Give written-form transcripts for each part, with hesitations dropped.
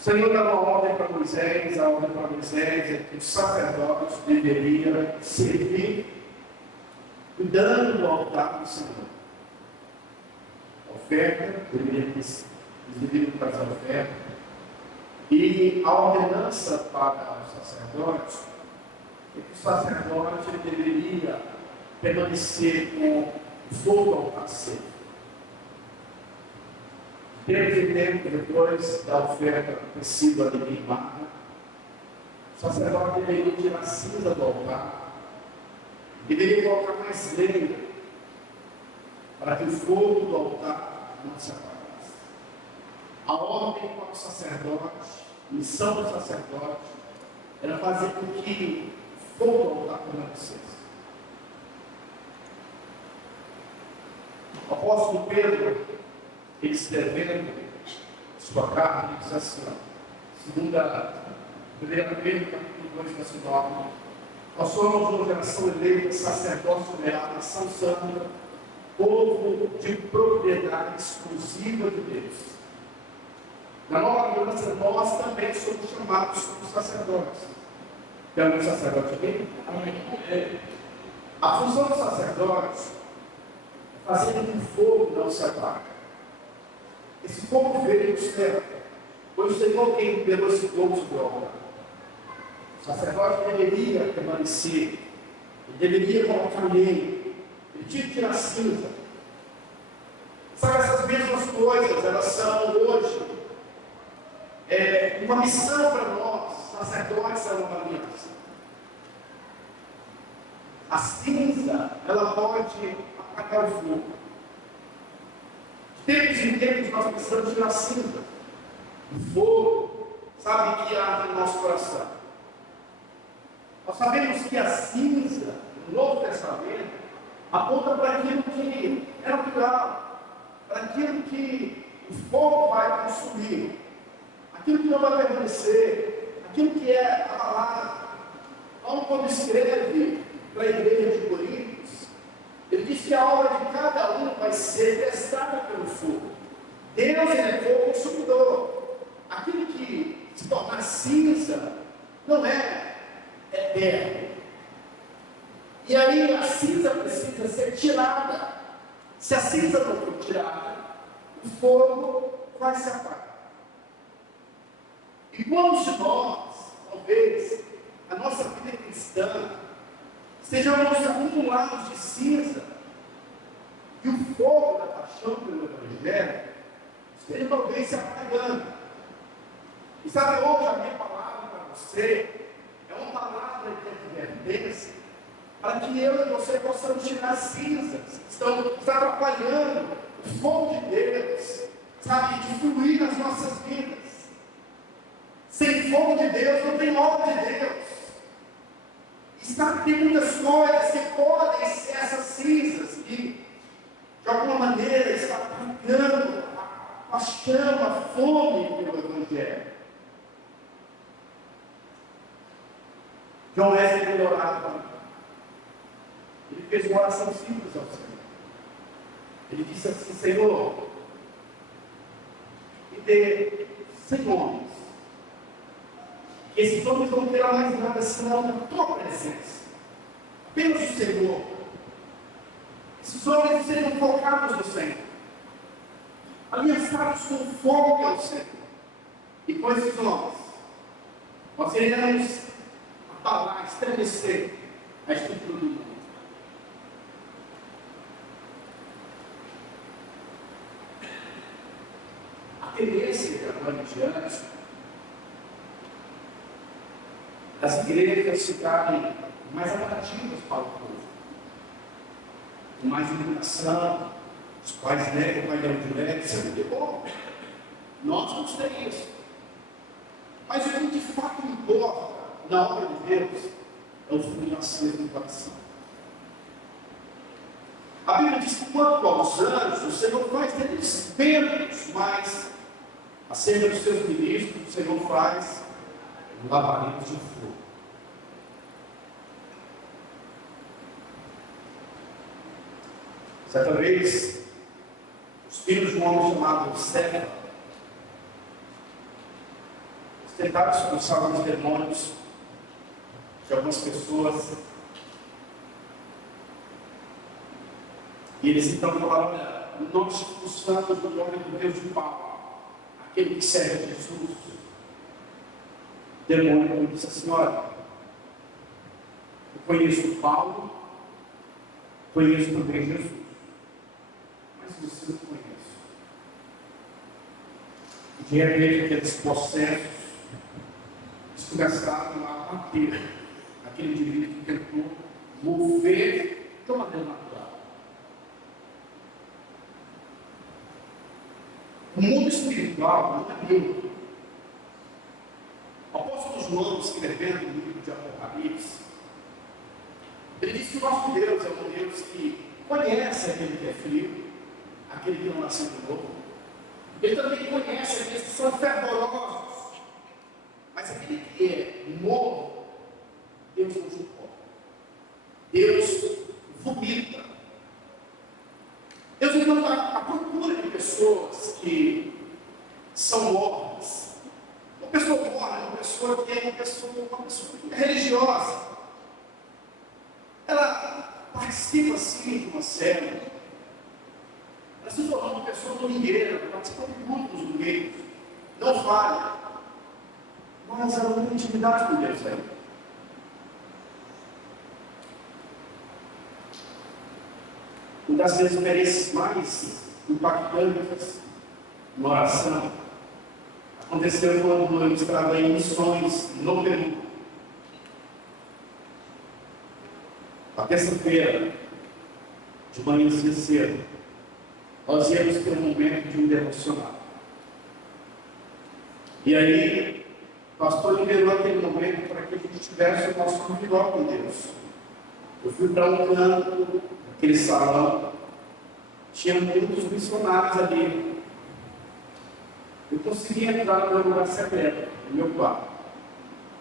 O Senhor dá uma ordem para Moisés, a ordem para Moisés é que os sacerdotes deveriam servir cuidando do altar do Senhor. A oferta, eles deveriam trazer a oferta. E a ordenança para os sacerdotes é que o sacerdote deveria permanecer com o fogo ao altar aceso. Tempos em tempo, depois da oferta ter sido ali queimada, o sacerdote deveria tirar a cinza do altar, deveria colocar mais lenha, para que o fogo do altar não se apagasse. A ordem para o sacerdote, a missão do sacerdote, era fazer com que o fogo do altar permanecesse. O apóstolo Pedro, ele escrevendo sua carta, ele diz assim, segunda Pedro, capítulo 2, verso 9, nós somos uma geração eleita, sacerdócio real, nação santa, povo de propriedade exclusiva de Deus. Na nova aliança, nós também somos chamados como sacerdotes. Tem algum sacerdote aqui? Amém. A função do sacerdote é fazer com que o fogo não se apague. Esse fogo veio do céu. Foi o Senhor quem liberou esse fogo sobre o altar. O sacerdote deveria permanecer, ele deveria colocar lenha, ele tinha que tirar cinza. Sabe, essas mesmas coisas, elas são hoje uma missão para nós, sacerdotes da nova aliança. A cinza, ela pode apagar o fogo. De tempos em tempos nós precisamos tirar cinza. O fogo, sabe, que arde no nosso coração. Nós sabemos que a cinza, no Novo Testamento, aponta para aquilo que é natural, para aquilo que o fogo vai consumir, aquilo que não vai permanecer, aquilo que é abalado. Paulo, quando escreve para a igreja de Coríntios, ele diz que a obra de cada um vai ser testada pelo fogo. Deus é fogo consumidor. Aquilo que se tornar cinza não é eterno. E aí a cinza precisa ser tirada. Se a cinza não for tirada, o fogo vai se apagar. E quantos de nós, talvez, a nossa vida cristã, sejamos acumulados de cinza, e o fogo da paixão pelo Evangelho esteja talvez se apagando. E sabe, hoje a minha palavra para você é uma palavra de advertência, para que eu e você possamos tirar cinzas que estão atrapalhando o fogo de Deus, sabe, de fluir nas nossas vidas. Sem fogo de Deus não tem obra de Deus. E sabe, tem muitas coisas que podem ser essas cinzas que, de alguma maneira, estão apagando a chama, a fome pelo Evangelho. João Wesley, ele orava. Ele fez uma oração simples ao Senhor. Ele disse assim: Senhor, me dê 100 homens. Que esses homens não terão mais nada senão a tua presença. Apenas o Senhor. Esses homens seriam focados no Senhor, aliançados com fogo ao Senhor. E com esses homens, nós iremos abalar, estremecer a estrutura do mundo. A tendência agora em diante das igrejas ficarem mais atrativas para o povo, com mais iluminação, os quais negam o painel de LED, isso é muito bom. Nós vamos ter isso. Mas o que de fato importa na obra de Deus é o fogo aceso do coração. A Bíblia diz que quanto aos anjos, o Senhor faz deles ventos, mas acerca dos seus ministros, o Senhor faz labaredas de fogo. Certa vez, os filhos de um homem chamado Stefano, tentaram expulsar alguns demônios de algumas pessoas. E eles então falaram: olha, nós expulsamos o nome do Deus de Paulo, aquele que serve a Jesus. O demônio disse assim: olha, eu conheço Paulo, conheço também Jesus, mas você não conhece. De repente, aqueles processos desgastaram a bater aquele indivíduo que tentou mover de uma maneira natural. O mundo espiritual não é Deus. O apóstolo João, escrevendo no livro de Apocalipse, ele diz que o nosso Deus é um Deus que conhece aquele que é frio, aquele que não nasceu de novo. Ele também conhece aqueles que são fervorosos. Mas aquele que é morno, Deus não suporta. Deus vomita. Deus então está à procura de pessoas que são mornas. Uma pessoa morna é uma pessoa que é uma pessoa religiosa. Ela participa sim de uma célula. Ela se tornou uma pessoa domingueira, participa de grupos domingueiros. Não falha. Mas ela não tem intimidade com Deus ainda. Uma das experiências mais impactantes na oração aconteceu quando eu estava em missões no Peru. Na terça-feira, de manhã cedo, nós íamos ter um momento de um devocional. E aí, o pastor liberou aquele momento para que a gente tivesse o nosso individual com Deus. Eu fui para um canto, aquele salão, tinha muitos missionários ali. Eu consegui entrar no meu lugar secreto, no meu quarto.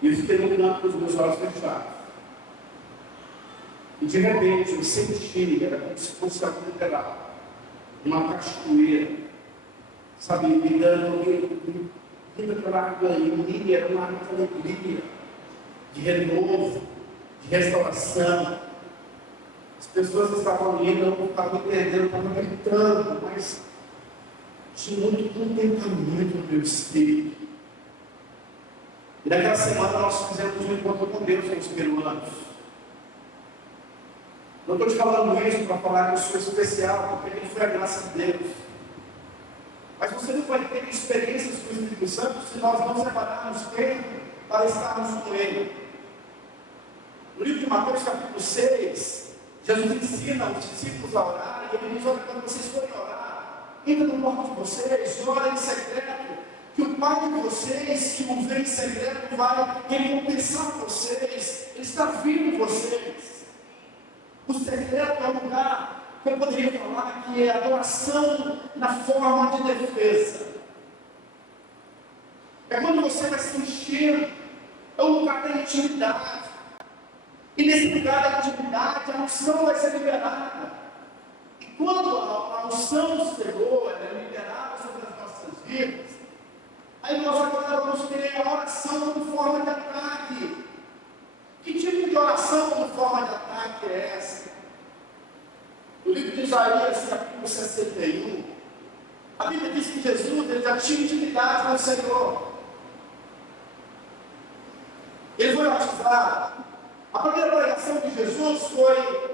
E eu fiquei no canto com os meus olhos fechados. E de repente eu senti, era como se fosse algo literal, uma cachoeira, sabe, me dando aquela água ali, era uma água de alegria, de renovo, de restauração. As pessoas estavam ali, não estavam entendendo, estavam gritando, mas tinha muito contentamento no meu espírito. E naquela semana nós fizemos um encontro com Deus com os peruanos. Não estou te falando isso para falar que eu sou especial, porque ele foi a graça de Deus. Mas você não vai ter experiências com o Espírito Santo se nós não separarmos tempo para estarmos com Ele. No livro de Mateus, capítulo 6, Jesus ensina os discípulos a orar, e ele diz: olha, quando vocês forem orar, entra no quarto de vocês, ora em secreto, que o Pai de vocês, que não vem em secreto, vai recompensar vocês, Ele está vindo vocês. O secreto é um lugar que eu poderia falar que é adoração na forma de defesa. É quando você vai se encher, é um lugar da intimidade. E nesse lugar da intimidade, a unção vai ser liberada. E quando a unção do Senhor é liberada sobre as nossas vidas, aí nós agora vamos ter a oração como forma de ataque. Que tipo de oração como forma de ataque é essa? No livro de Isaías, capítulo 61, a Bíblia diz que Jesus ele já tinha intimidade com o Senhor. Ele foi batizado. A primeira pregação de Jesus foi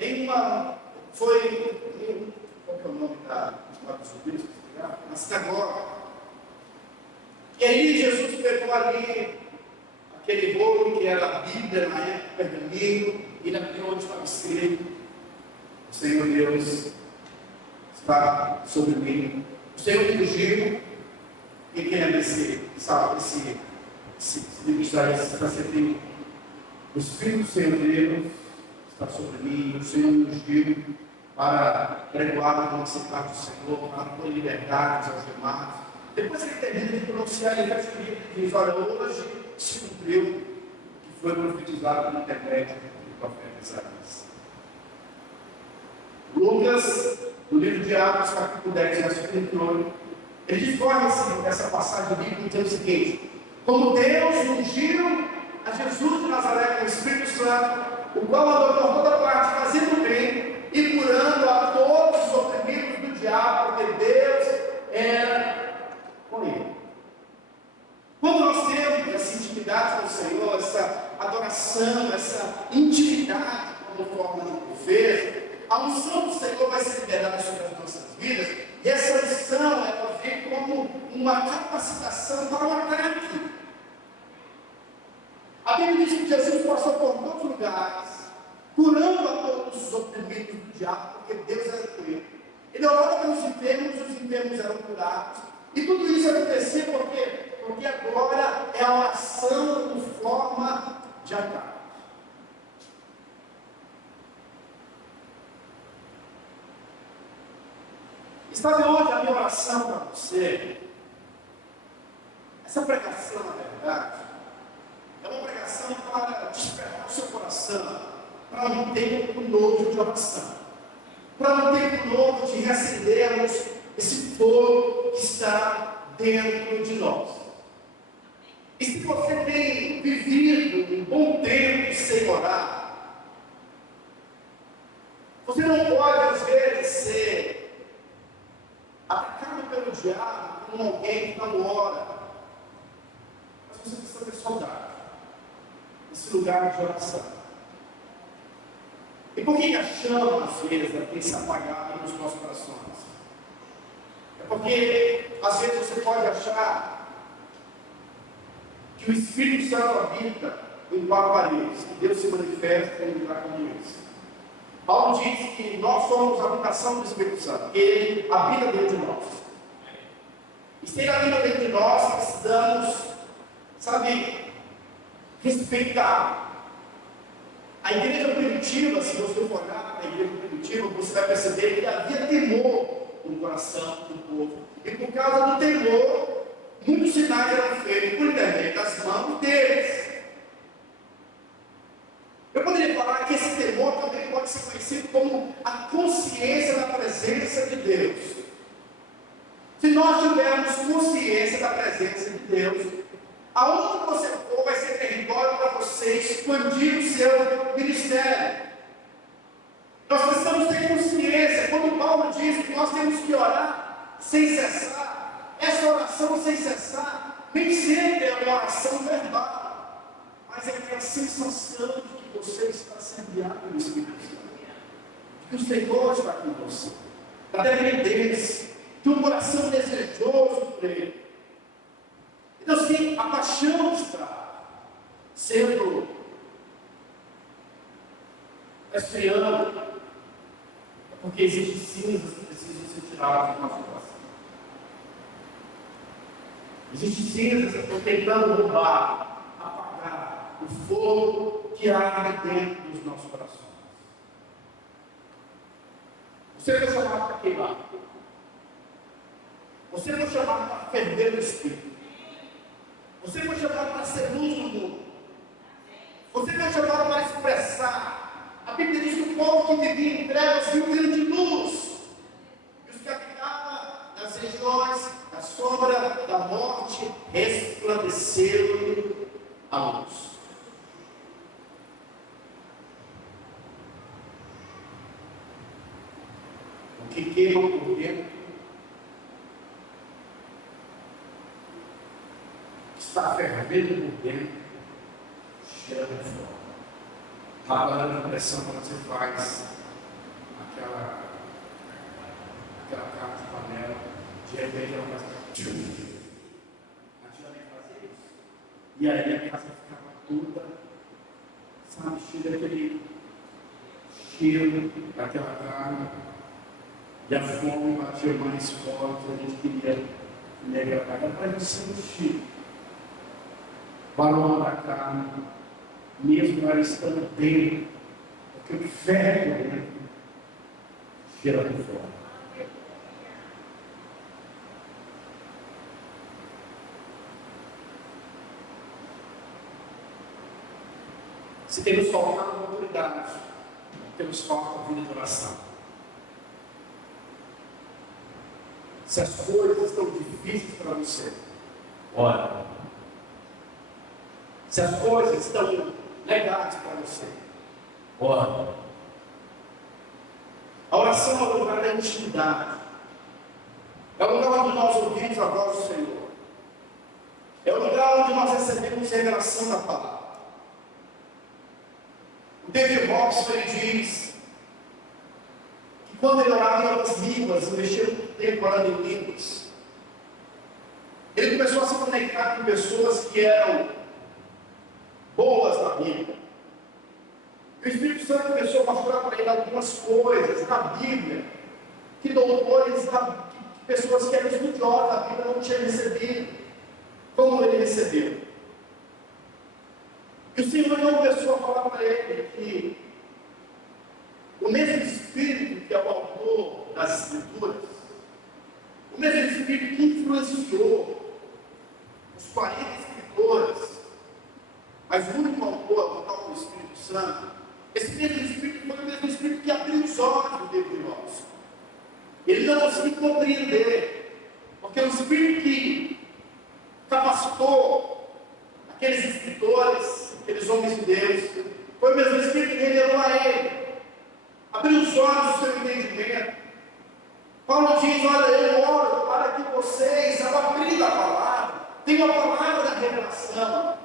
em uma. Qual que é o nome da subida? Na sinagoga. E aí Jesus pegou ali aquele rolo que era a Bíblia na época, pergaminho, e ele abriu onde estava escrito: o Senhor Deus está sobre mim. O Senhor me ungiu. E quem lembra esse livro de Isaías está sempre: o Espírito do Senhor Deus está sobre mim. O Senhor me ungiu para pregoar a vontade do Senhor, para pôr liberdade aos demais. Depois que ele termina de pronunciar, ele diz: olha, hoje se cumpriu o que foi profetizado no intermédio do profeta Isaías. Lucas, no livro de Atos, capítulo 10, verso 38, ele discorre essa passagem bíblica dizendo o seguinte: Como Deus ungiu a Jesus de Nazaré com o Espírito Santo, o qual andou por toda parte fazendo bem e curando a todos os oprimidos do diabo, porque Deus era com ele. Quando nós temos essa intimidade com o Senhor, essa adoração, essa intimidade como forma de viver, a unção do Senhor vai ser liberada sobre as nossas vidas, e essa unção ela vem como uma capacitação para o ataque. A Bíblia diz que Jesus passou por todos os lugares, curando a todos os oprimidos do diabo, porque Deus era com ele. Ele orava pelos enfermos, os enfermos eram curados. E tudo isso acontecia porque agora é a oração como forma de ataque. Sabe hoje a minha oração para você? Essa pregação, na verdade, é uma pregação para despertar o seu coração para um tempo novo de oração, para um tempo novo de reacendermos esse fogo que está dentro de nós. E se você tem vivido um bom tempo sem orar, você não pode às vezes ser atacado pelo diabo como alguém que não ora, mas você precisa ter saudade desse lugar de oração. E por que a chama, às vezes, tem se apagado nos nossos corações? É porque, às vezes, você pode achar que o Espírito Santo habita em quatro paredes, que Deus se manifesta em um lugar como esse. Paulo diz que nós somos a habitação do Espírito Santo, que Ele habita dentro de nós. E se Ele habita dentro de nós, precisamos, respeitar. A igreja primitiva, se você for olhar para a igreja primitiva, você vai perceber que havia temor no coração do povo. E por causa do temor, muitos sinais eram feitos por intermédio das mãos deles. Eu poderia falar que esse temor também pode ser conhecido como a consciência da presença de Deus. Se nós tivermos consciência da presença de Deus, aonde você for vai ser território para você expandir o seu ministério. Nós precisamos ter consciência, quando Paulo diz que nós temos que orar sem cessar, essa oração sem cessar, nem sempre é uma oração verbal, mas é aquela sensação de que você está sendo guiado pelo Espírito Santo, de que o Senhor está com você, da dependência, de um coração desejoso por Ele. Então, se a paixão está sendo esfriando, é porque existem cinzas que precisam ser tiradas do nosso coração. Existem cinzas que estão tentando roubar, apagar o fogo que arde dentro dos nossos corações. Você foi chamado para queimar. Você foi chamado para ferver o Espírito. Você foi chamado para ser luz no mundo. Você foi chamado para expressar. A Bíblia diz que o povo que vivia em trevas viu grande luz. E os que habitavam nas regiões da sombra da morte resplandeceram a luz. O que queima por dentro está fervendo por dentro, cheira de fora. Trabalhando na pressão quando você faz aquela carne de panela, de repente ela começa antigamente fazia isso. E aí a casa ficava toda, cheia daquele cheiro daquela carne, e a fome batia mais forte, a gente queria comer aquela carne, para a gente sentir o aroma da carne, mesmo ela estando dentro, porque o ferro dentro cheira por fora. Se temos faltado oportunidade, temos falta de vida de oração. Se as coisas estão difíceis para você, ora. Se as coisas estão legais para você. Ora, a oração é o lugar da intimidade. É o lugar onde nós ouvimos a voz do Senhor. É o lugar onde nós recebemos a revelação da palavra. O David Robson, ele diz que quando ele orava em outras línguas, investiu muito tempo orando em línguas, ele começou a se conectar com pessoas que eram boas na Bíblia. O Espírito Santo começou a mostrar para ele algumas coisas na Bíblia que doutores, que pessoas que eram estudiosas da Bíblia não tinham recebido, como ele recebeu. E o Senhor então começou a falar para ele que o mesmo Espírito que é o autor das Escrituras, o mesmo Espírito que influenciou os 40 escritores, mas o único autor, o tal do Espírito Santo, esse mesmo Espírito foi o mesmo Espírito que abriu os olhos do David Robson. Ele não conseguiu compreender, porque o Espírito que capacitou aqueles escritores, aqueles homens de Deus, foi o mesmo Espírito que revelou a ele, abriu os olhos do seu entendimento. Paulo diz: olha, eu oro para que vocês, ao abrir a palavra, tenham a palavra da revelação.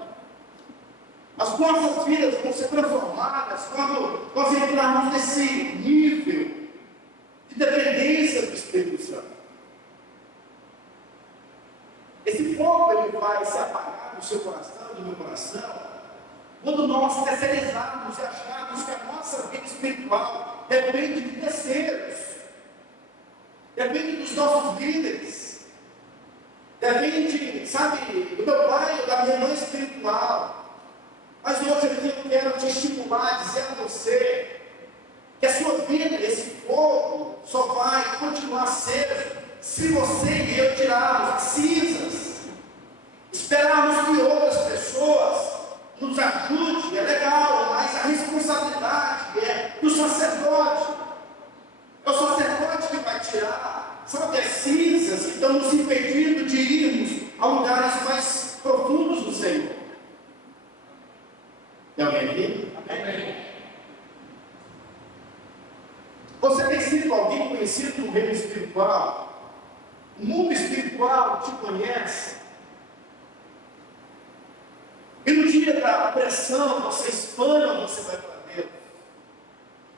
As nossas vidas vão ser transformadas quando nós entrarmos nesse nível de dependência do Espírito Santo. Esse fogo ele vai se apagar do seu coração, do meu coração, quando nós terceirizarmos e acharmos que a nossa vida espiritual depende de terceiros, depende dos nossos líderes, depende, sabe, do meu pai ou da minha mãe espiritual. Mas hoje eu quero te estimular, dizer a você que a sua vida, esse fogo, só vai continuar aceso se você e eu tirarmos as cinzas, esperarmos que outras pessoas nos ajudem. É legal, mas a responsabilidade é do sacerdote. É o sacerdote que vai tirar, sabe, as cinzas que estão nos impedindo de irmos a lugares mais profundos do Senhor. Tem alguém aqui? Amém. Você tem sido alguém conhecido no reino espiritual? O mundo espiritual te conhece? E no dia da pressão, você espana ou você vai para Deus?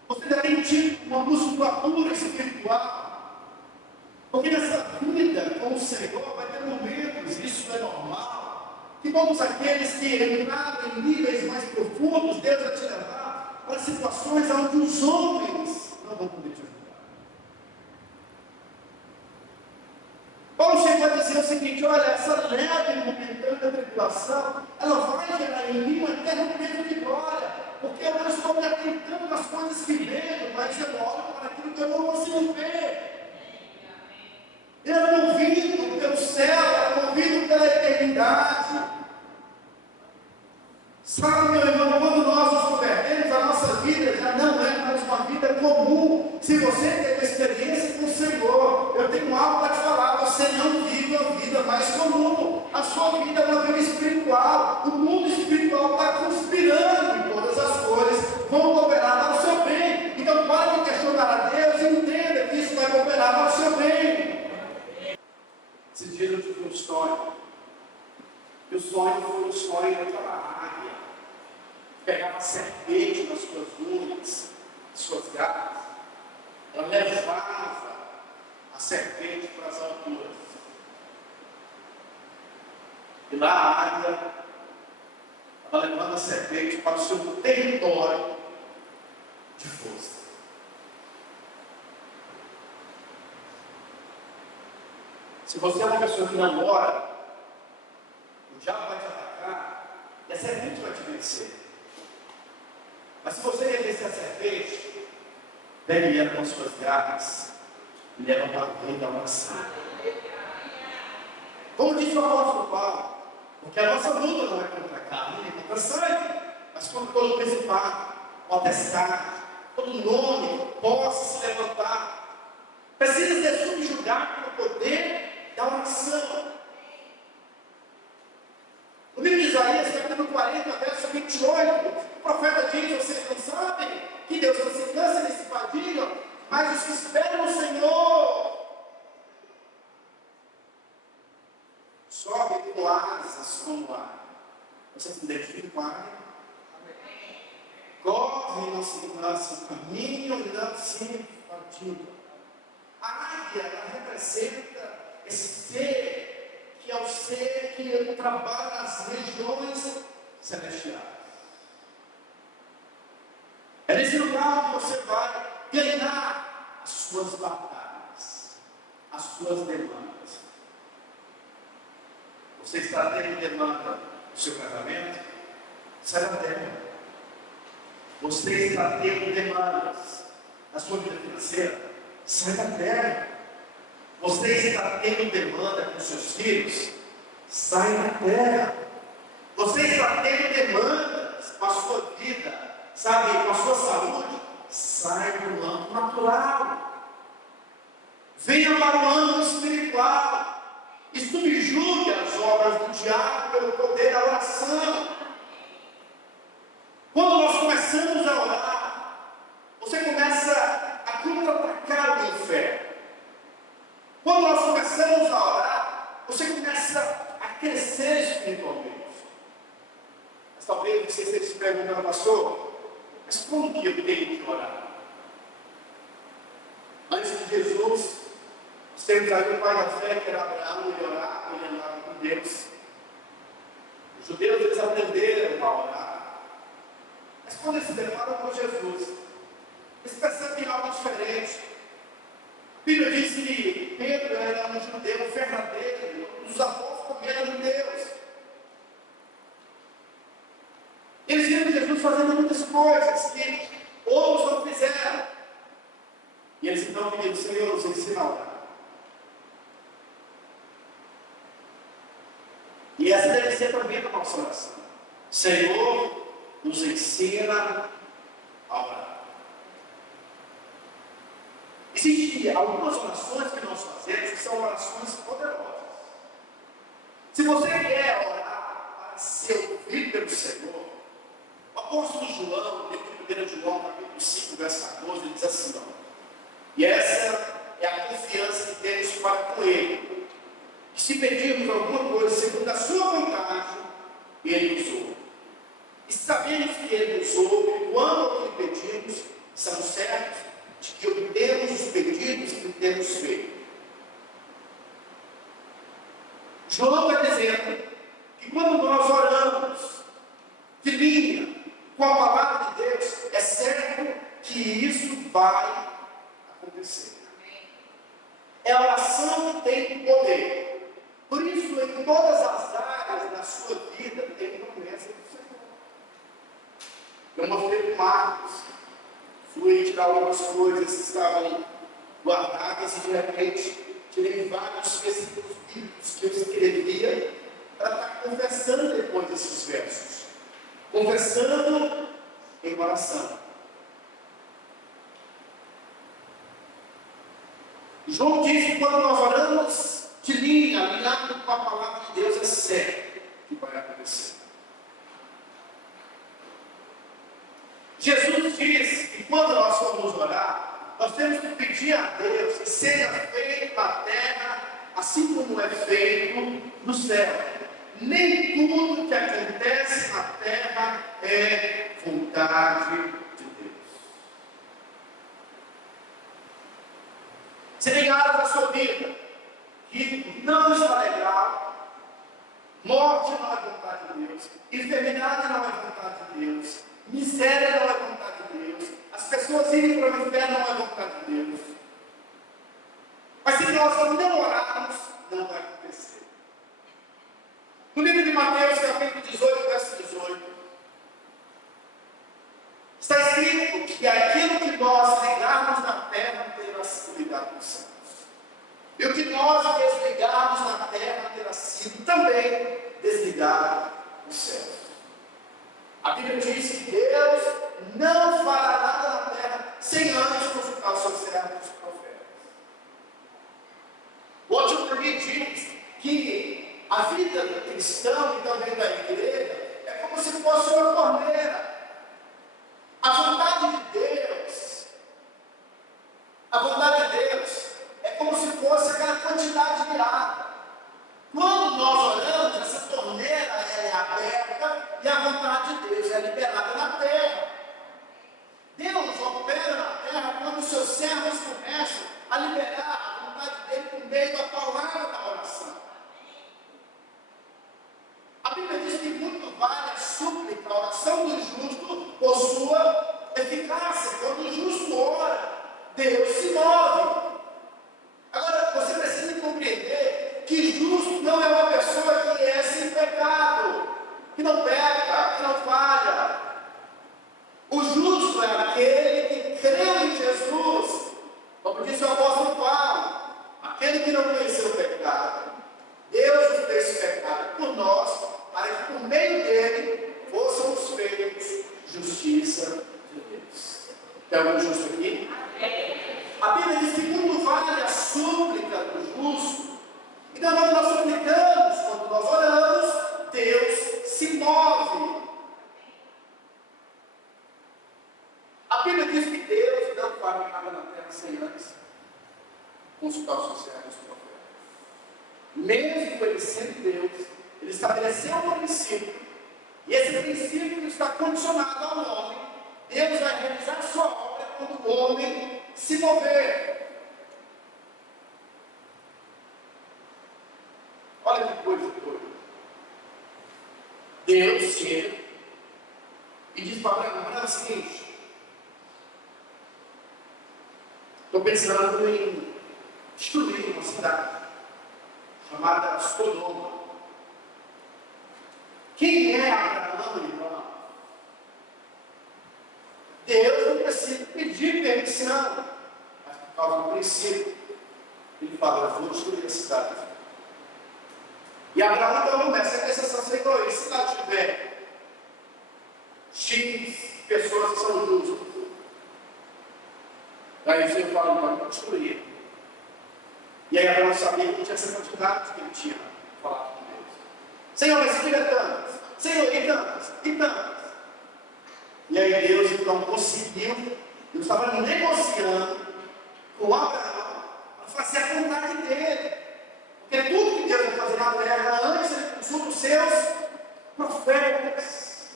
Você tem tido uma musculatura espiritual? Porque nessa vida com o Senhor vai ter momentos, isso é normal, que todos aqueles que entraram em níveis mais profundos, Deus vai te levar para situações onde os homens não vão poder te ajudar. Paulo chegou a dizer o seguinte: olha, essa leve e momentânea tribulação, ela vai gerar em mim um eterno peso de glória, porque eu não estou me atentando nas coisas que vejo, mas eu olho para aquilo que eu não consigo ver. Eu era movido pelo céu, era movido pela eternidade. Sabe, meu irmão, quando nós nos convertemos, a nossa vida já não é mais uma vida comum. Se você teve experiência com o Senhor, eu tenho algo para te falar: você não vive uma vida mais comum. A sua vida é uma vida espiritual. O mundo espiritual está conspirando em todas as coisas, vão cooperar para o seu bem. Então, para de questionar a Deus e entenda que isso vai cooperar para o seu bem. Esse dia eu tive um sonho. E o sonho foi um sonho daquela águia. Pegava serpente nas suas unhas, nas suas garras. Ela levava a serpente para as alturas. E lá a águia estava levando a serpente para o seu território de força. Se você é uma pessoa que não ora, o diabo vai te atacar e a serpente vai te vencer. Mas se você vencer a serpente, pegue ela com as suas garras e leva para o reino da oração. Como disse o apóstolo Paulo, porque a nossa luta não é contra a carne, nem contra a sangue, mas contra todo o principado, potestade, todo nome que possa se levantar. Precisa ser subjugado pelo poder da oração. No livro de Isaías, capítulo 40, mas os que esperam no Senhor sobem com asas como águia. Você se identifica com a águia? Corre, não se caminham e não se fatigam. A águia, ela representa esse ser que é o ser que trabalha nas regiões celestiais. É nesse lugar que você vai ganhar as suas batalhas, as suas demandas. Você está tendo demanda no seu casamento? Sai da terra. Você está tendo demandas na sua vida financeira? Sai da terra. Você está tendo demanda com seus filhos? Sai da terra. Você está tendo demandas com a sua vida, sabe, com a sua saúde? Sai do âmbito natural. Venha para o âmbito espiritual. E subjugue as obras do diabo pelo poder da oração. Quando nós começamos a orar, você começa a contra-atacar o inferno. Quando nós começamos a orar, você começa a crescer espiritualmente. Mas talvez você esteja se perguntando, pastor, mas como que eu tenho que orar? Antes de Jesus, nós temos aí o pai da fé, que era Abraão, ele orava, ele andava com Deus. Os judeus, eles aprenderam a orar. Mas quando eles se deparam com Jesus, eles percebem algo diferente. A Bíblia diz que Pedro era um judeu verdadeiro, os apóstolos também eram judeus. Eles viram Jesus fazendo muitas coisas que outros não fizeram. E eles então pediram: Senhor, nos ensina a orar. E essa deve ser também a nossa oração. Senhor, nos ensina a orar. Existem algumas orações que nós fazemos que são orações poderosas. Se você quer orar para ser ouvido pelo Senhor, o apóstolo João, livro de 1 João, capítulo 5, verso 14, ele diz assim: ó, e essa é a confiança que temos para com Ele, que se pedirmos alguma coisa segundo a sua vontade, Ele nos ouve. E sabemos que Ele nos ouve quando o que pedimos, estamos certos de que obtemos os pedidos que temos feito. João está dizendo que quando nós oramos de linha com a palavra de Deus, é certo que isso vai acontecer. É a oração que tem poder. Por isso, em todas as áreas da sua vida, tem promessa do Senhor. Eu mostrei para o Marcos, fui tirar algumas coisas que estavam guardadas e de repente tirei vários versículos bíblicos que eu escrevia para estar conversando depois desses versos. Conversando em oração. João diz que quando nós oramos de linha, alinhado com a palavra de Deus, é certo que vai acontecer. Jesus diz que quando nós formos orar, nós temos que pedir a Deus que seja feito na terra, assim como é feito no céu. Nem tudo que acontece na terra é vontade de Deus. Se tem áreas da sua vida que não está legal, morte não é vontade de Deus, enfermidade não é vontade de Deus, miséria não é vontade de Deus, as pessoas irem para o inferno não é vontade de Deus. Mas se nós não orarmos, não vai acontecer. No livro de Mateus, capítulo 18, verso 18, está escrito que aquilo que nós ligarmos na terra terá sido ligado nos céus. E o que nós desligarmos na terra terá sido também desligado nos céus. A Bíblia diz que Deus não fará nada na terra sem antes consultar os seus servos e profetas. O outro diz que a vida do cristão e também da igreja é como se fosse uma torneira. A vontade de Deus, como se fosse aquela quantidade de água. Quando nós oramos, essa torneira ela é aberta e a vontade de Deus é liberada na terra. Deus opera na terra quando os seus servos começam a liberar a vontade dele por meio da palavra da oração. A Bíblia diz que muito vale a súplica, a oração do justo por sua eficácia. Quando o justo ora, Deus se move. Agora, você precisa compreender que justo não é uma pessoa que é sem pecado, que não peca, que não falha. O justo é aquele que creu em Jesus, como disse o apóstolo Paulo, aquele que não conheceu o pecado. Deus nos fez pecado por nós, para que por meio dele fôssemos feitos justiça de Deus. Tem algum justo aqui? A Bíblia diz que muito vale a súplica do justo. Então, quando nós suplicamos, quando nós oramos, Deus se move. A Bíblia diz que Deus não faz nada na terra sem antes consultar os seus servos profetas. Mesmo ele sendo Deus, ele estabeleceu um princípio. E esse princípio está condicionado ao homem. Deus vai realizar a sua obra quando o homem se mover. Olha que coisa doida. Deus chega e diz para Abraão: é o seguinte, estou pensando em destruir uma cidade chamada Sodoma. Quem é Abraão, irmão? Deus não precisa pedir permissão, mas por causa do princípio, ele fala: eu vou destruir a cidade. E Abraão então começa a exceção, Senhor, e se lá tiver X pessoas que são justas? Aí o Senhor fala: não pode destruir. E aí Abraão sabia que tinha essa quantidade que ele tinha falado com Deus. Senhor, mas tira tantas. Senhor, e tantas, e tantas. E aí Deus então conseguiu, Deus estava negociando com Abraão para fazer a vontade dele. Porque tudo que Deus vai fazer na terra, antes ele consulta os seus profetas.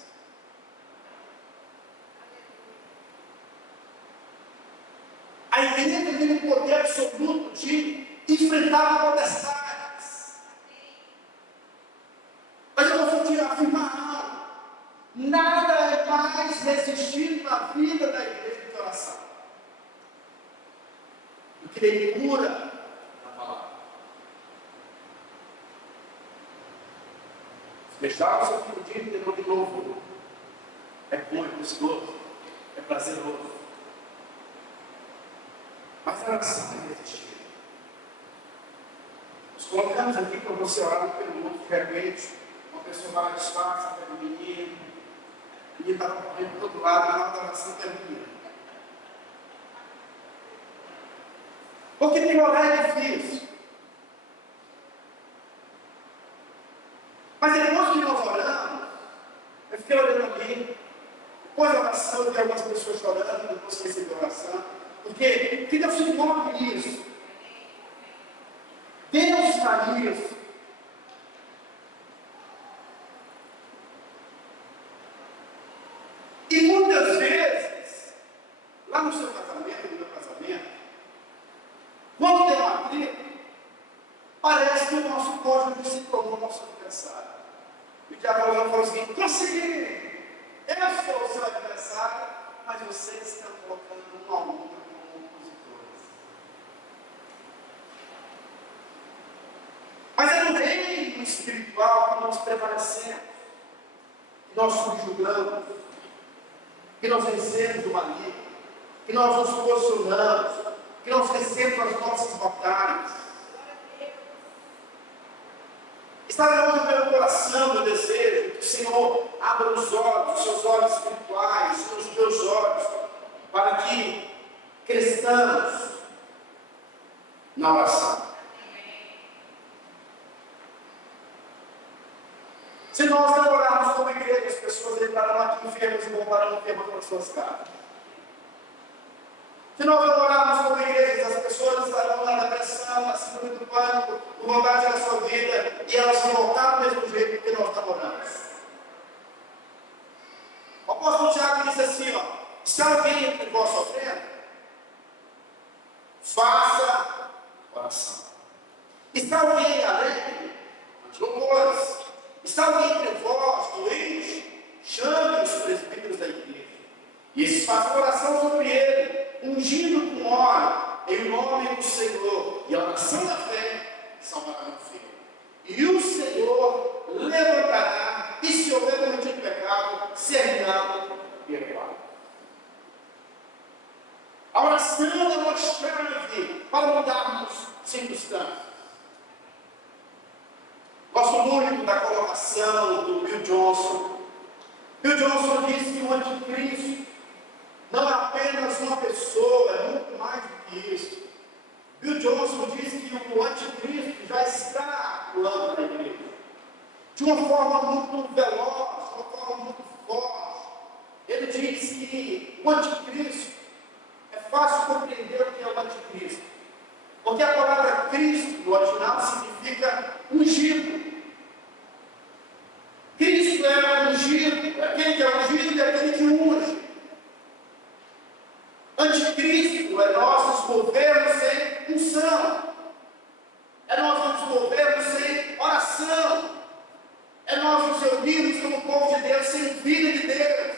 A igreja tem o poder absoluto de enfrentar potestades. Mas eu vou afirmar algo: nada é mais resistido na vida da igreja de oração do que leitura da palavra. Deixar o seu filho dia inteiro de novo é bom, é gostoso, é prazeroso. Mas a oração é resistir. Nós colocamos aqui para você orar pelo outro, de repente, uma pessoa vai lá disfarça, pega o menino, o menino está correndo do outro lado, na hora da oração termina. Porque tem orar é difícil. Mas depois que nós oramos, eu fiquei olhando ali, depois da oração, eu vi algumas pessoas chorando, depois que recebi a oração, porque Deus se move nisso. Deus está nisso. E muitas vezes, lá no seu casamento, no meu casamento, quando tem uma atrito, parece que o nosso cônjuge se tornou nosso adversário. E o diabo falou assim: consegui! Eu sou o seu adversário, mas vocês estão colocando um ao outro como opositores. Mas é no reino espiritual que nós prevalecemos, que nós subjugamos, que nós vencemos o maligno, que nós nos posicionamos, que nós vencemos as nossas batalhas. Está no meu coração, meu desejo, que o Senhor abra os olhos, os seus olhos espirituais, os meus olhos, para que cresçamos na oração. Se nós não orarmos como igreja, as pessoas entrarão aqui enfermas e voltarão enfermas para suas casas. Se nós não orarmos como igrejas, as pessoas estarão na depressão, na síndrome do pânico, no vontade da sua vida, e elas vão voltar do mesmo jeito que nós namoramos. O apóstolo Tiago diz assim, ó, está alguém entre vós sofrendo? Faça oração. Está alguém alegre? Ante louvores. Está alguém entre vós doente? Chame os presbíteros da igreja. E esses façam oração sobre ele, ungindo com óleo, em nome do Senhor. E a oração da fé salvará o filho. E o Senhor levantará, e se houver cometido pecado, será perdoado. A oração é uma chave para mudarmos circunstâncias. Gosto muito da colocação do Bill Johnson. Bill Johnson disse que o anticristo não é apenas uma pessoa, é muito mais do que isso. Bill Johnson diz que o anticristo já está atuando na igreja, de uma forma muito veloz, de uma forma muito forte. Ele diz que o anticristo, é fácil compreender o que é o anticristo, porque a palavra Cristo, no original, significa ungido. Cristo é ungido, aquele que é ungido é aquele que unge. Anticristo é nós nos movermos sem unção, é nós nos movermos sem oração, é nós nos reunirmos como povo de Deus sem vida de Deus.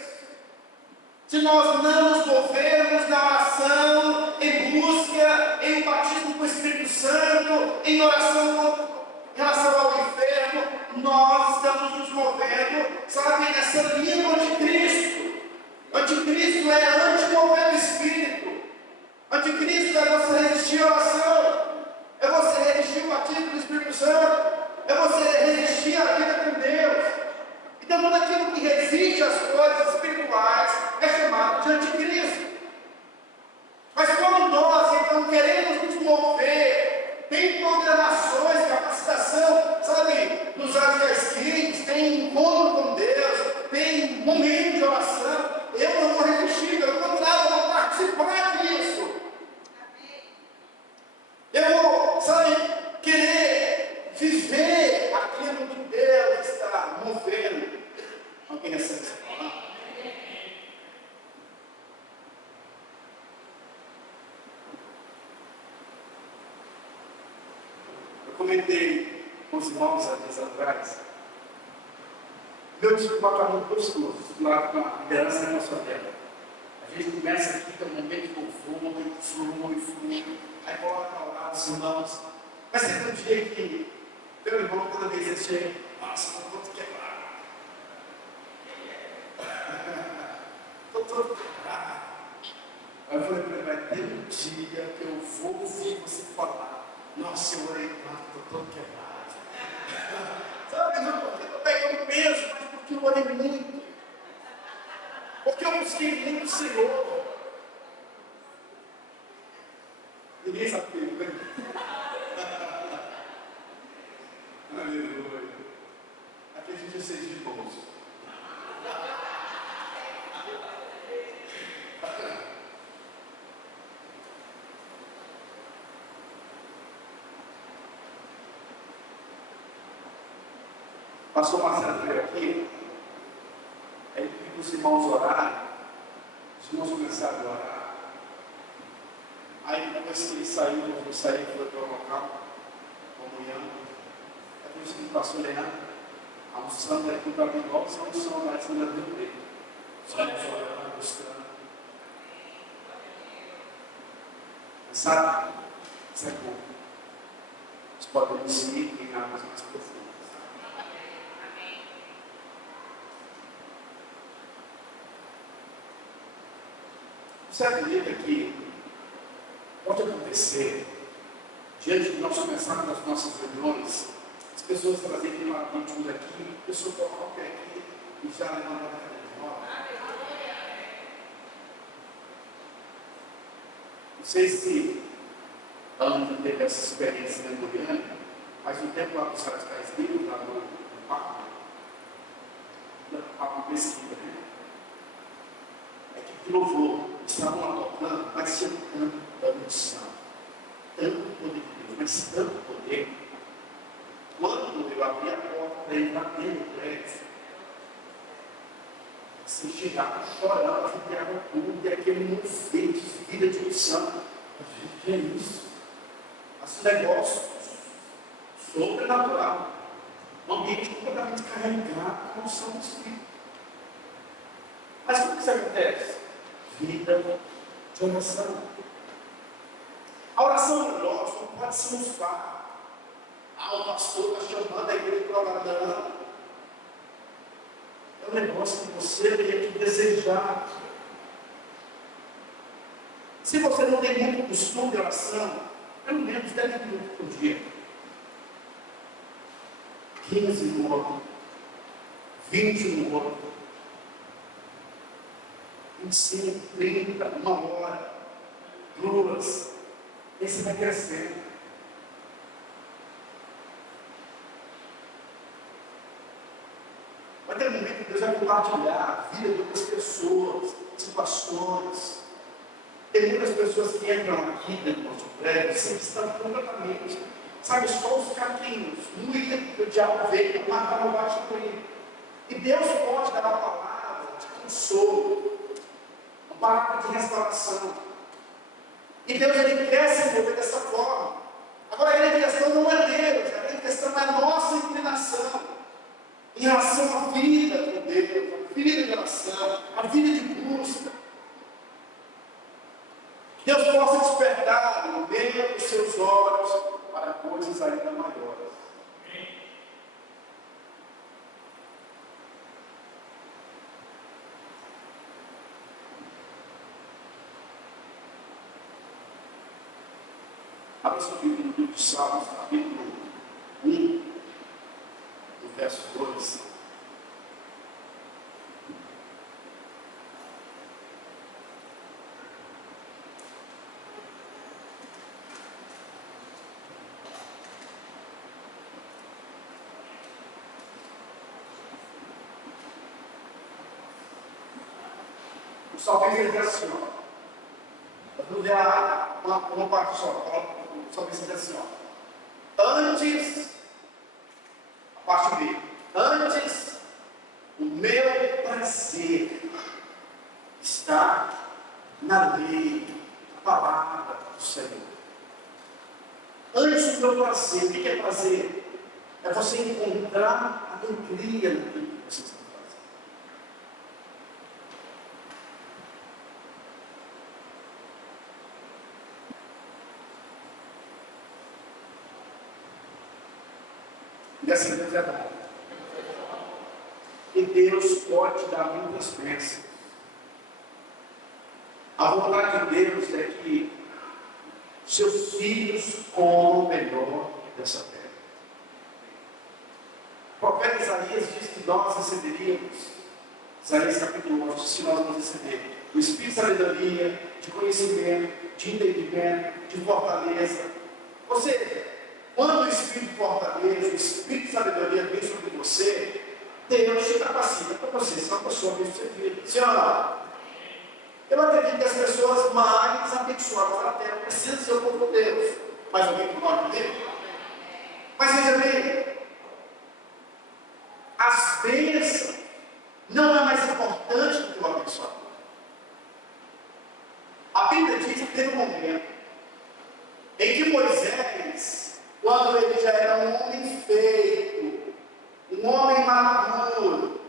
Se nós não nos movermos na oração, em busca, em batismo com o Espírito Santo, em oração em relação ao inferno, nós estamos nos movendo, sabe, nessa linha do anticristo. Anticristo é anti-mover do Espírito. Anticristo é você resistir à oração, é você resistir ao batismo do Espírito Santo, é você resistir à vida com Deus. Então, tudo aquilo que resiste às coisas espirituais é chamado de anticristo. Mas quando nós, então, queremos nos mover, tem programações, capacitação, sabe, nos áreas quentes, tem encontro com Deus, tem momento de oração, eu não vou resistir, pelo contrário, eu vou participar disso. Eu vou, sabe, querer viver aquilo que Deus está movendo. Alguém recebe essa palavra? Eu comentei com os irmãos há dias atrás. Meu discipulado está muito gostoso, lá com a liderança da nossa terra. A gente começa aqui, tem um momento de flui, aí coloca ao lado os irmãos. Mas sempre um dia que meu irmão, toda vez ele chega, nossa, eu vou te quebrar. Estou todo quebrado. Aí eu falei para ele, vai ter um dia que eu vou ouvir você falar, nossa, eu orei tanto, estou todo quebrado. Sabe, não porque eu peguei um peso, mas porque eu orei muito. Porque eu busquei muito o Senhor. Ninguém sabe o que eu aleluia. Aqui a gente é seis de bolso. Pastor Marcelo veio aqui, aí ele pediu os irmãos orarem, os irmãos começaram a orar. Aí depois que ele saiu, nós não saímos, foi para o local, comunhão. Aí por isso que o pastor Leandro, almoçando aqui para mim, igual você almoçando lá em cima do Rio. Estamos orando, buscando. Sabe? Isso é bom. Vocês podem me seguir em águas mais profundas. Você acredita que pode acontecer, diante de nós começarmos as nossas reuniões, as pessoas trazerem uma pintura aqui, a pessoa coloca aqui e já levanta a cadeira de roda? Não sei se a Ana teve essa experiência dentro do Goiânia, mas no tempo lá dos radicais livres, lá no Papo Mesquita, né? É que louvor. estavam lá tocando, mas tinha tanto da unção, tanto poder de Deus, mas tanto poder. Quando eu abri a porta para entrar dentro do prédio, assim, chegava chorando, arrepiava tudo, e aquele mover de vida de unção. O que é isso? Esse negócio sobrenatural. Um ambiente completamente carregado com a unção do Espírito. Mas como que isso acontece? Vida de oração. A oração para nós não pode ser um fardo. O pastor está chamando a igreja para orar. Não. É um negócio que você tem que desejar. Se você não tem muito costume de oração, pelo menos 10 minutos por dia. 15 minutos. 20 minutos. 25, 30, 1 hora. 2. Esse vai crescendo. Vai ter um momento que Deus vai compartilhar a vida de outras pessoas, situações. Tem muitas pessoas que entram aqui dentro do nosso prédio sem estar completamente, sabe, só os caquinhos, muito que o diabo veio para matar o baixo com ele. E Deus pode dar uma palavra de consolo, uma palavra de restauração. E Deus, Ele quer se envolver dessa forma. Agora, a grande questão não é Deus, a grande questão é a nossa inclinação em relação à vida com Deus, a vida de oração, a vida de busca. Que Deus possa despertar no meio dos seus olhos para coisas ainda maiores. Abra sua Bíblia no livro de Salmos, capítulo 1, no verso 2. O salmista diz assim, ó. Vamos ver uma parte só. O salmista diz assim, ó. Antes, a parte B. Antes, o meu prazer está na lei, na palavra do Senhor. Antes do meu prazer, o que é prazer? É você encontrar alegria naquilo que você está fazendo. E assim Deus é dado. E Deus pode te dar muitas bênçãos. A vontade de Deus é que seus filhos comam melhor dessa terra. O profeta Isaías diz que nós receberíamos, Isaías capítulo 11, se nós vamos receber o Espírito de sabedoria, de conhecimento, de entendimento, de fortaleza. Ou seja, quando o Espírito de fortaleza, o Espírito de sabedoria vem sobre você, Deus te capacita para você ser uma pessoa bem-sucedida. Sim ou não? Eu acredito que as pessoas mais abençoadas da terra precisam ser o povo de Deus. Mais alguém que pode ver? Mas veja bem, as bênçãos não é mais importante do que o abençoador. A Bíblia diz que teve um momento em que Moisés, quando ele já era um homem feito, um homem maduro,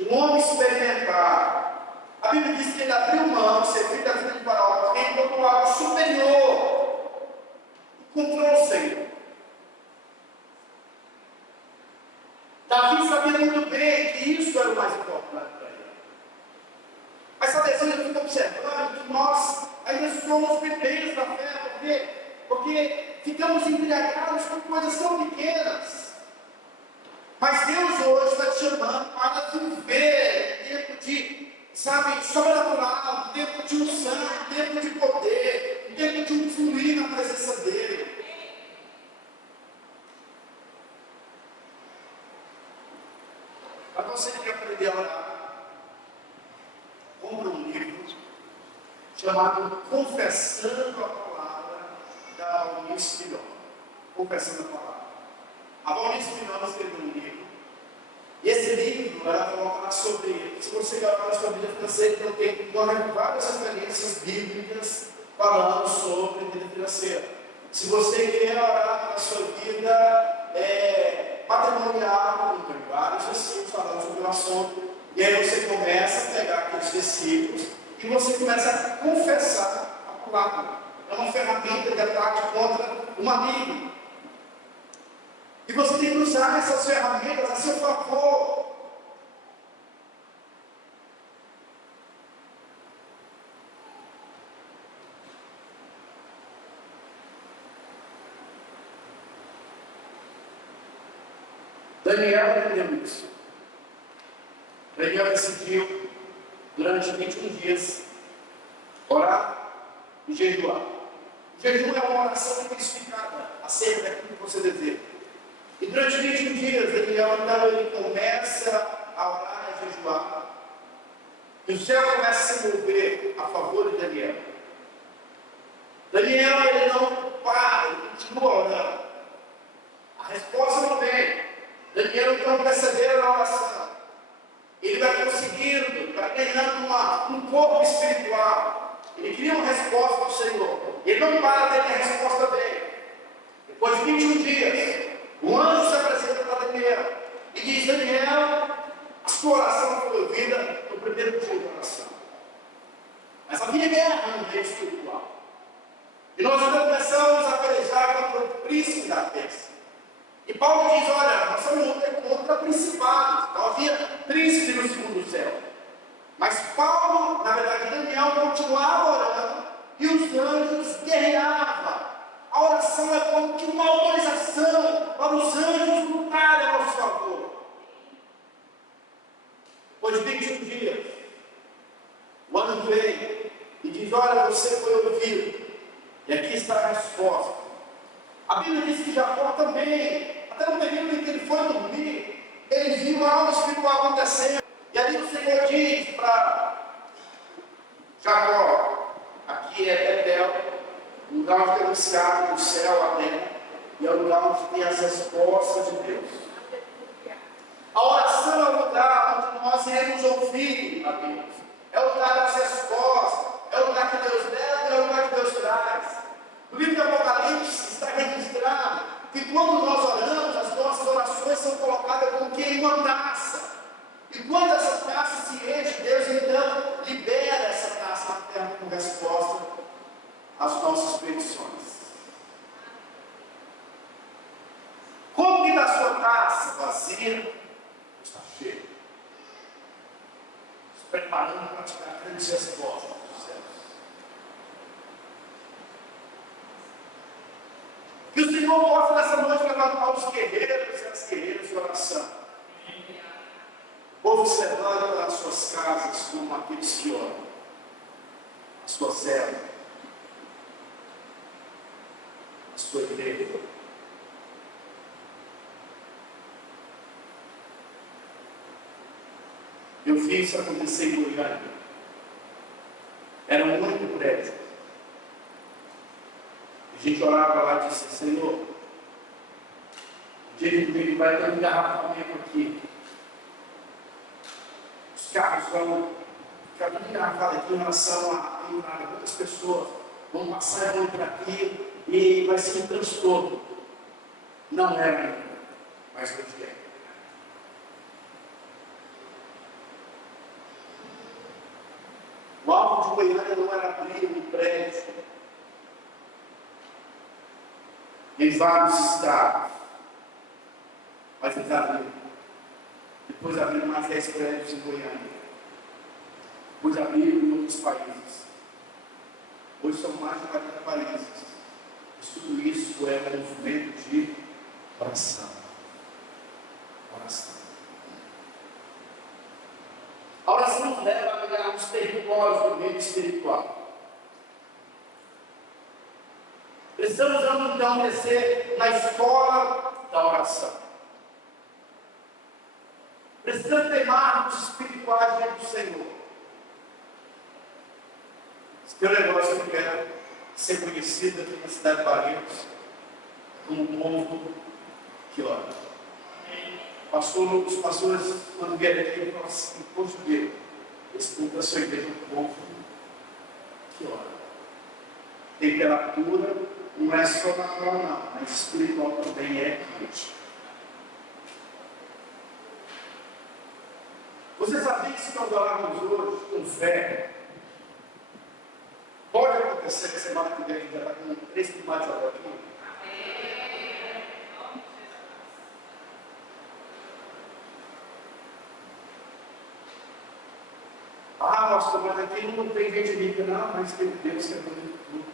um homem experimentado, a Bíblia diz que ele abriu mão de ser filho da vida de Faraó, porque ele encontrou algo superior, encontrou o Senhor. Davi sabia muito bem que isso era o mais importante para ele. Mas sabe assim, eu fico observando que nós ainda somos bebês da fé, porque ficamos embriagados com coisas tão pequenas. Mas Deus hoje está te chamando para viver tempo de, sabe, sobrenatural, tempo de unção, tempo de poder, tempo de um fluir na presença dEle. Para você que quer aprender a orar, compra um livro chamado Confessando a Palavra, da Valnice Filhão. Confessando a Palavra. A Valnice Filhão escreveu um livro, e esse livro ela coloca sobre ele. Se você olhar na sua Bíblia financeira, então tem várias referências bíblicas falando sobre vida financeira. Se você quer orar na sua vida patrimonial, tem vários versículos falando sobre o assunto, e aí você começa a pegar aqueles versículos e você começa a confessar a palavra. É uma ferramenta de ataque contra um amigo. E você tem que usar essas ferramentas a seu favor. Daniel entendeu isso. Daniel decidiu, durante 21 dias, orar e jejuar. O jejum é uma oração intensificada acerca daquilo que você deseja. E durante 21 dias, Daniel, então, ele começa a orar e a jejuar. E o céu começa a se mover a favor de Daniel. Daniel, ele não para, ele continua orando. A resposta não vem. Daniel, então, persevera na oração. Ele vai conseguindo, vai ganhando um corpo espiritual. Ele cria uma resposta do Senhor. Ele não para até que a resposta vem. Depois de 21 dias, o anjo se apresenta para Daniel e diz: Daniel, a sua oração foi ouvida no primeiro dia da oração. Mas havia guerra no meio espiritual. E nós então começamos a pelejar contra o príncipe da Pérsia. E Paulo diz: olha, nós estamos lutando contra principados. Então havia príncipe no segundo céu. Mas Paulo, na verdade, Daniel continuava orando e os anjos guerreavam. A oração é como que uma autorização para os anjos lutarem a nosso favor. Depois de 21 dias, o anjo vem e diz: olha, você foi ouvido. E aqui está a resposta. A Bíblia diz que Jacó também, até no período em que ele foi dormir, ele viu algo espiritual acontecendo. E ali o Senhor diz para Jacó: aqui é Betel, o lugar onde tem o escape do céu à terra, e é o lugar onde tem as respostas de Deus. A oração é o lugar onde nós iremos ouvir a Deus. É o lugar das respostas, é o lugar que Deus leva, é o lugar que Deus traz. No livro de Apocalipse está registrado que quando nós oramos, as nossas orações são colocadas como que em uma taça. E quando essa taça se enche, Deus então libera essa taça na terra como resposta às nossas petições. Como que está a sua taça? Vazia? Está cheia. Se preparando para te dar grandes respostas dos céus. Que o Senhor possa nessa noite levantar os guerreiros e as guerreiras de oração, observando pelas suas casas como aqueles que oram, a sua célula, a sua igreja. Eu vi isso acontecer em Goiânia. Eram 8 prédios. A gente orava lá e disse: Senhor, o dia de domingo vai ter um engarrafamento aqui. Os carros vão ficar tudo engarrafado aqui em relação a entrar. Muitas pessoas vão passar e vão por aqui e vai ser um transtorno. Não é ainda, mas hoje é. O alvo de Goiânia não era abrir um prédio em vários estados, mas eles abriram. Depois abriram mais 10 prédios em Goiânia. Depois abriram em outros países. Hoje são mais de 40 países. Mas tudo isso é um movimento de oração. Oração. A oração nos leva a ganhar os territórios do meio espiritual. Precisamos então crescer na escola da oração. Precisamos ter marcos espirituais diante do Senhor. Tem um negócio que eu quero ser conhecido aqui na cidade de Barretos como um povo que ora. Os pastores, quando vierem aqui, falam assim: poxa Deus, esse povo da sua igreja é um povo que ora. Temperatura não é só natural, não, mas espiritual também é quente. Você sabia que se nós orarmos hoje com fé, pode acontecer que semana que vem a gente já está com 3 climatizados aqui? Ah, pastor, mas aqui não tem gente rica, não, mas tem Deus que é muito